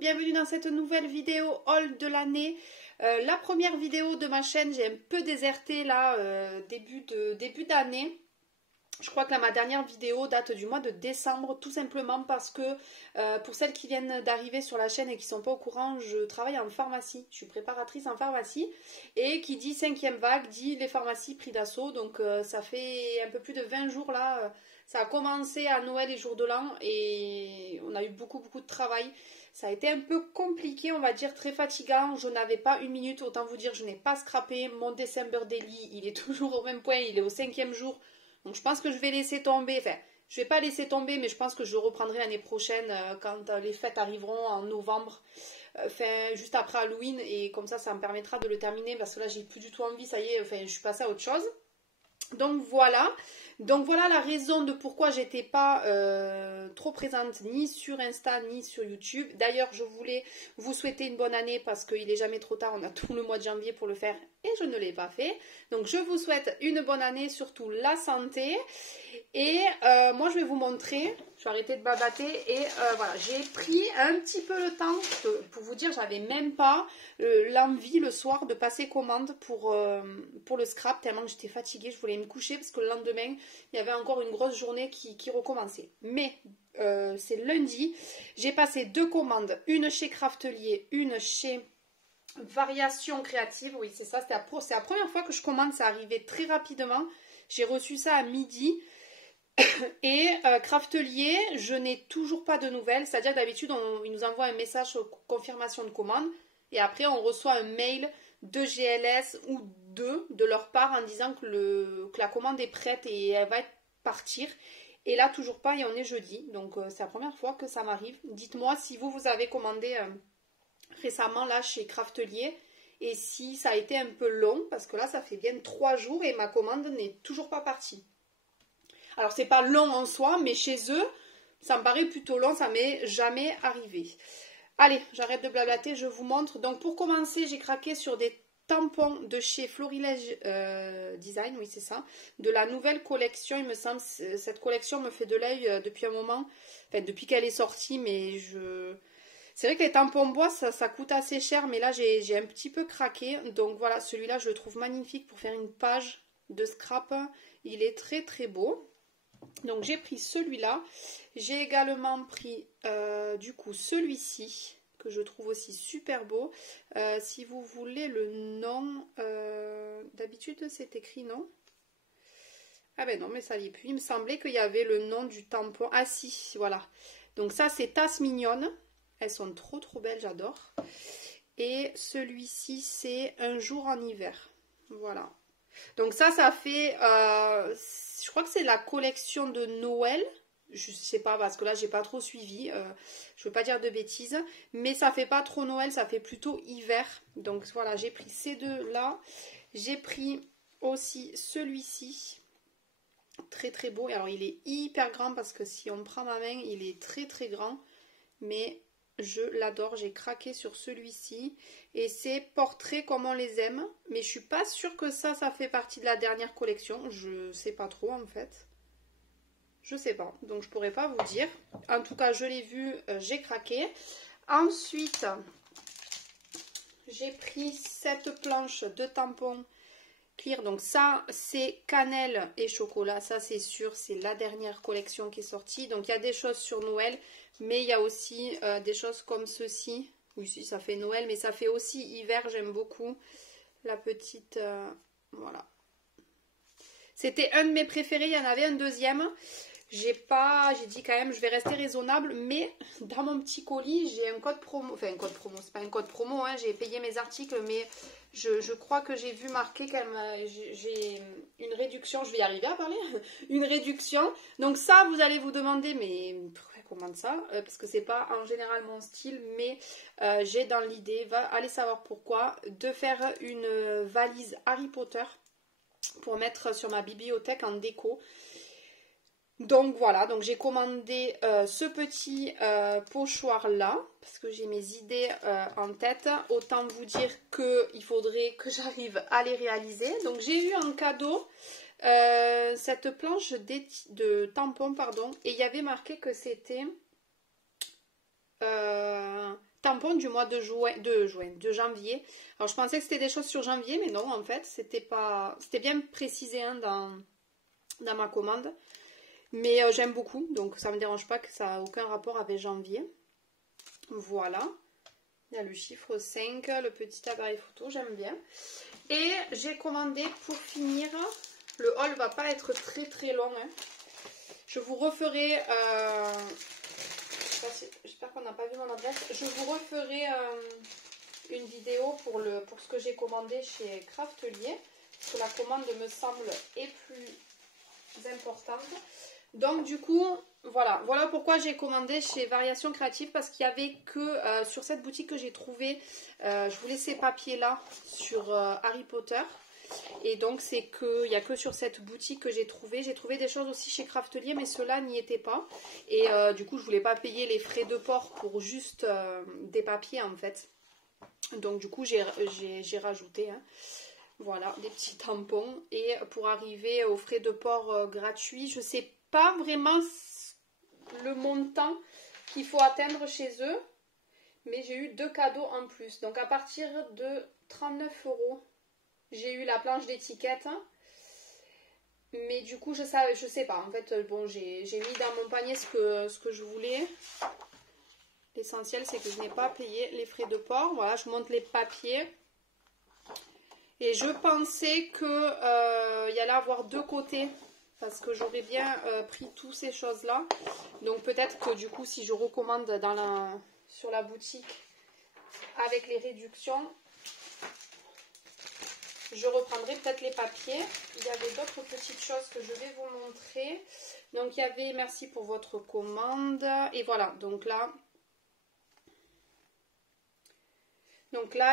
bienvenue dans cette nouvelle vidéo haul de l'année. La première vidéo de ma chaîne, j'ai un peu déserté là, début d'année. Je crois que là, ma dernière vidéo date du mois de décembre, tout simplement parce que pour celles qui viennent d'arriver sur la chaîne et qui ne sont pas au courant, je travaille en pharmacie. Je suis préparatrice en pharmacie et qui dit 5e vague dit les pharmacies pris d'assaut. Donc ça fait un peu plus de 20 jours là. Ça a commencé à Noël et jour de l'an et on a eu beaucoup de travail. Ça a été un peu compliqué, on va dire, très fatigant. Je n'avais pas une minute, autant vous dire, je n'ai pas scrappé. Mon December Daily, il est toujours au même point, il est au 5e jour. Donc je pense que je vais laisser tomber, enfin je vais pas laisser tomber, mais je pense que je reprendrai l'année prochaine quand les fêtes arriveront en novembre, juste après Halloween, et comme ça me permettra de le terminer parce que là j'ai plus du tout envie, ça y est, je suis passée à autre chose. Donc voilà la raison de pourquoi j'étais pas trop présente ni sur Insta ni sur YouTube. D'ailleurs je voulais vous souhaiter une bonne année parce qu'il n'est jamais trop tard, on a tout le mois de janvier pour le faire et je ne l'ai pas fait. Donc je vous souhaite une bonne année, surtout la santé. Et moi je vais vous montrer, je vais arrêter de babater et voilà, j'ai pris un petit peu le temps, pour vous dire, j'avais même pas l'envie le soir de passer commande pour le scrap, tellement que j'étais fatiguée, je voulais me coucher parce que le lendemain il y avait encore une grosse journée qui recommençait. Mais c'est lundi, j'ai passé 2 commandes, une chez Craftelier, une chez Variation Créative, oui c'est ça, c'est la première fois que je commande, ça arrivait très rapidement, j'ai reçu ça à midi. Et Craftelier, je n'ai toujours pas de nouvelles, c'est-à-dire que d'habitude ils nous envoient un message confirmation de commande et après on reçoit un mail de GLS ou de leur part en disant que la commande est prête et elle va partir. Et là toujours pas et on est jeudi, donc c'est la première fois que ça m'arrive. Dites-moi si vous avez commandé récemment là chez Craftelier et si ça a été un peu long parce que là ça fait bien 3 jours et ma commande n'est toujours pas partie. Alors c'est pas long en soi, mais chez eux, ça me paraît plutôt long, ça m'est jamais arrivé. Allez, j'arrête de blablater, je vous montre. Donc pour commencer, j'ai craqué sur des tampons de chez Florilège Design, oui c'est ça, de la nouvelle collection, il me semble. Cette collection me fait de l'œil depuis un moment, enfin depuis qu'elle est sortie, mais c'est vrai que les tampons bois, ça coûte assez cher, mais là j'ai un petit peu craqué. Donc voilà, celui-là je le trouve magnifique pour faire une page de scrap, il est très beau. Donc j'ai pris celui-là, j'ai également pris du coup celui-ci que je trouve aussi super beau. Si vous voulez le nom, d'habitude c'est écrit non? Ah ben non mais ça n'y est plus, il me semblait qu'il y avait le nom du tampon, ah si voilà. Donc ça c'est Tasse Mignonne, elles sont trop belles, j'adore. Et celui-ci c'est Un jour en hiver, voilà. Donc ça fait, je crois que c'est la collection de Noël, je sais pas parce que là j'ai pas trop suivi, je veux pas dire de bêtises, mais ça fait pas trop Noël, ça fait plutôt hiver. Donc voilà, j'ai pris ces deux là, j'ai pris aussi celui-ci, très beau. Et alors il est hyper grand parce que si on prend ma main, il est très grand, mais je l'adore, j'ai craqué sur celui-ci et c'est portrait comme on les aime, mais je suis pas sûre que ça fait partie de la dernière collection, je sais pas trop en fait, je sais pas, donc je pourrais pas vous dire. En tout cas je l'ai vu, j'ai craqué. Ensuite j'ai pris cette planche de tampons clear, donc ça c'est cannelle et chocolat, ça c'est sûr, c'est la dernière collection qui est sortie. Donc il y a des choses sur Noël, mais il y a aussi des choses comme ceci. Oui, si, ça fait Noël, mais ça fait aussi hiver, j'aime beaucoup. La petite, voilà. C'était un de mes préférés, il y en avait un deuxième. J'ai dit quand même, je vais rester raisonnable, mais dans mon petit colis, j'ai un code promo. Enfin, un code promo, c'est pas un code promo, hein, j'ai payé mes articles, mais je crois que j'ai vu marquer j'ai une réduction, je vais y arriver à parler, une réduction. Donc ça, vous allez vous demander, mais pourquoi commande ça parce que c'est pas en général mon style, mais j'ai dans l'idée, allez savoir pourquoi, de faire une valise Harry Potter pour mettre sur ma bibliothèque en déco. Donc voilà, donc j'ai commandé ce petit pochoir là, parce que j'ai mes idées en tête. Autant vous dire qu'il faudrait que j'arrive à les réaliser. Donc j'ai eu en cadeau cette planche de tampons, pardon, et il y avait marqué que c'était tampons du mois de janvier. Alors je pensais que c'était des choses sur janvier, mais non, en fait, c'était bien précisé hein, dans ma commande. Mais j'aime beaucoup, donc ça me dérange pas que ça n'a aucun rapport avec janvier. Voilà. Il y a le chiffre 5, le petit appareil photo, j'aime bien. Et j'ai commandé pour finir, le haul va pas être très très long. Hein. Je vous referai, j'espère qu'on n'a pas vu mon adresse, je vous referai une vidéo pour ce que j'ai commandé chez Craftelier. Parce que la commande me semble est plus importante. Donc du coup, voilà pourquoi j'ai commandé chez Variations Créatives, parce qu'il n'y avait que sur cette boutique que j'ai trouvé, je voulais ces papiers là sur Harry Potter, et donc c'est que il n'y a que sur cette boutique que j'ai trouvé des choses aussi chez Craftelier, mais ceux-là n'y étaient pas, et du coup je voulais pas payer les frais de port pour juste des papiers en fait, donc du coup j'ai rajouté hein. Voilà, des petits tampons, et pour arriver aux frais de port gratuits, je sais pas vraiment le montant qu'il faut atteindre chez eux, mais j'ai eu 2 cadeaux en plus. Donc à partir de 39 €, j'ai eu la planche d'étiquette, mais du coup je sais pas. En fait, bon, j'ai mis dans mon panier ce que je voulais. L'essentiel c'est que je n'ai pas payé les frais de port. Voilà, je monte les papiers. Et je pensais que y allait avoir 2 côtés, parce que j'aurais bien pris toutes ces choses-là. Donc peut-être que du coup, si je recommande sur la boutique avec les réductions, je reprendrai peut-être les papiers. Il y avait d'autres petites choses que je vais vous montrer. Donc il y avait merci pour votre commande. Et voilà, donc là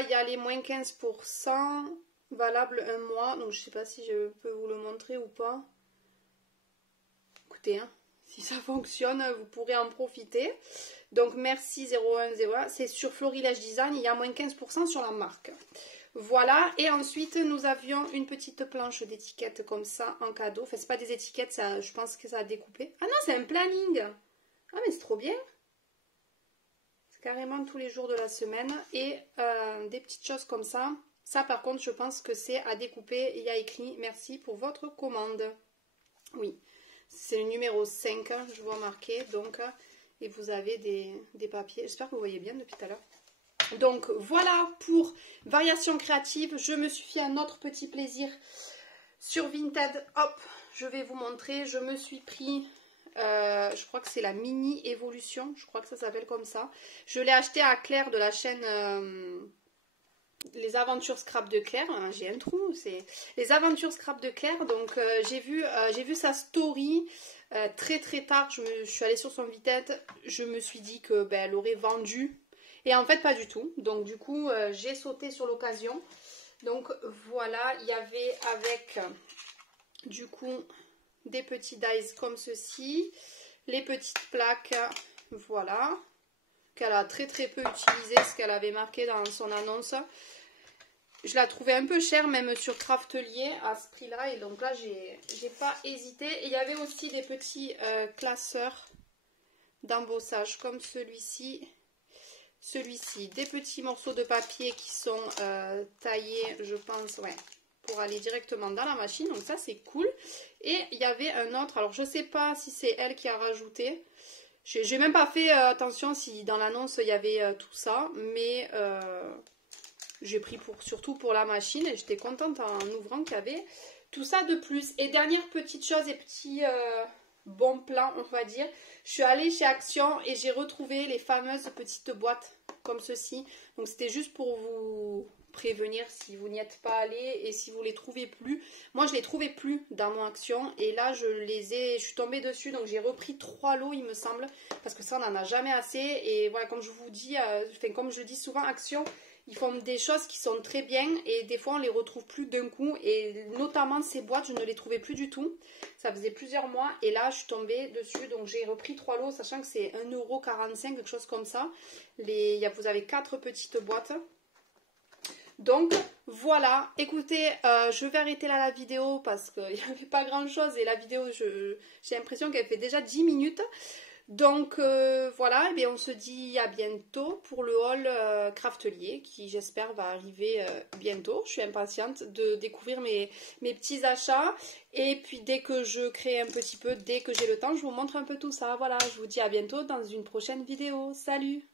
il y a les moins 15%. Valable 1 mois, donc je sais pas si je peux vous le montrer ou pas. Écoutez, hein, si ça fonctionne, vous pourrez en profiter. Donc merci 0101, c'est sur Florilège Design, il y a moins 15% sur la marque. Voilà, et ensuite nous avions une petite planche d'étiquettes comme ça en cadeau. Enfin, c'est pas des étiquettes, ça, je pense que ça a découpé. Ah non, c'est un planning. Ah mais c'est trop bien. C'est carrément tous les jours de la semaine, et des petites choses comme ça. Ça par contre je pense que c'est à découper, il y a écrit merci pour votre commande. Oui, c'est le numéro 5, je vois marqué, donc, et vous avez des papiers, j'espère que vous voyez bien depuis tout à l'heure. Donc voilà pour Variations Créatives, je me suis fait un autre petit plaisir sur Vinted. Hop, je vais vous montrer, je me suis pris... je crois que c'est la mini évolution, je crois que ça s'appelle comme ça. Je l'ai acheté à Claire de la chaîne... Les aventures scrap de Claire, hein, j'ai un trou, c'est les aventures scrap de Claire. Donc j'ai vu sa story très très tard. Je suis allée sur son Vinted, je me suis dit que elle aurait vendu, et en fait pas du tout. Donc du coup j'ai sauté sur l'occasion. Donc voilà, il y avait avec du coup des petits dies comme ceci, les petites plaques, voilà, qu'elle a très très peu utilisé, ce qu'elle avait marqué dans son annonce. Je la trouvais un peu chère même sur Craftelier à ce prix là, et donc là j'ai pas hésité. Et il y avait aussi des petits classeurs d'embossage comme celui-ci, des petits morceaux de papier qui sont taillés, je pense, ouais, pour aller directement dans la machine, donc ça c'est cool. Et il y avait un autre, alors je sais pas si c'est elle qui a rajouté. J'ai même pas fait attention si dans l'annonce il y avait tout ça, mais j'ai pris surtout pour la machine, et j'étais contente en ouvrant qu'il y avait tout ça de plus. Et dernière petite chose et petit bon plan, on va dire, je suis allée chez Action et j'ai retrouvé les fameuses petites boîtes comme ceci. Donc c'était juste pour vous prévenir si vous n'y êtes pas allé et si vous les trouvez plus. Moi je les trouvais plus dans mon Action, et là je suis tombée dessus, donc j'ai repris 3 lots il me semble, parce que ça on n'en a jamais assez. Et voilà, comme je vous dis, comme je le dis souvent, Action, ils font des choses qui sont très bien, et des fois on les retrouve plus d'un coup, et notamment ces boîtes je ne les trouvais plus du tout. Ça faisait plusieurs mois, et là je suis tombée dessus, donc j'ai repris 3 lots, sachant que c'est 1,45 €, quelque chose comme ça. Vous avez 4 petites boîtes. Donc voilà, écoutez, je vais arrêter là la vidéo parce qu'il n'y avait pas grand chose, et la vidéo j'ai l'impression qu'elle fait déjà 10 minutes. Donc voilà, et bien on se dit à bientôt pour le haul Craftelier qui j'espère va arriver bientôt. Je suis impatiente de découvrir mes petits achats. Et puis dès que je crée un petit peu, dès que j'ai le temps, je vous montre un peu tout ça. Voilà, je vous dis à bientôt dans une prochaine vidéo. Salut!